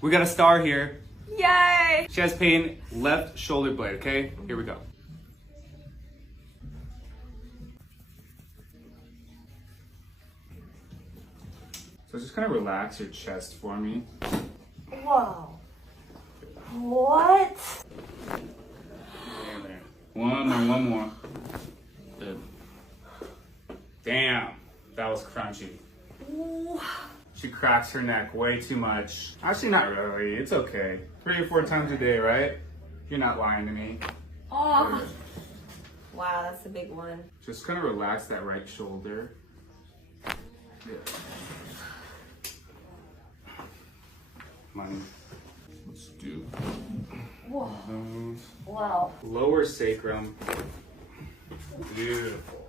We got a star here. Yay! She has pain left shoulder blade, okay? Here we go. So just kind of relax your chest for me. Whoa. What? There. One more. Good. Damn, that was crunchy. Ooh. She cracks her neck way too much. Actually, not really. It's okay. 3 or 4 times a day, right? You're not lying to me. Oh. Wow, that's a big one. Just kind of relax that right shoulder. Yeah. Come on. Let's do Whoa. those. Wow. Lower sacrum. Beautiful.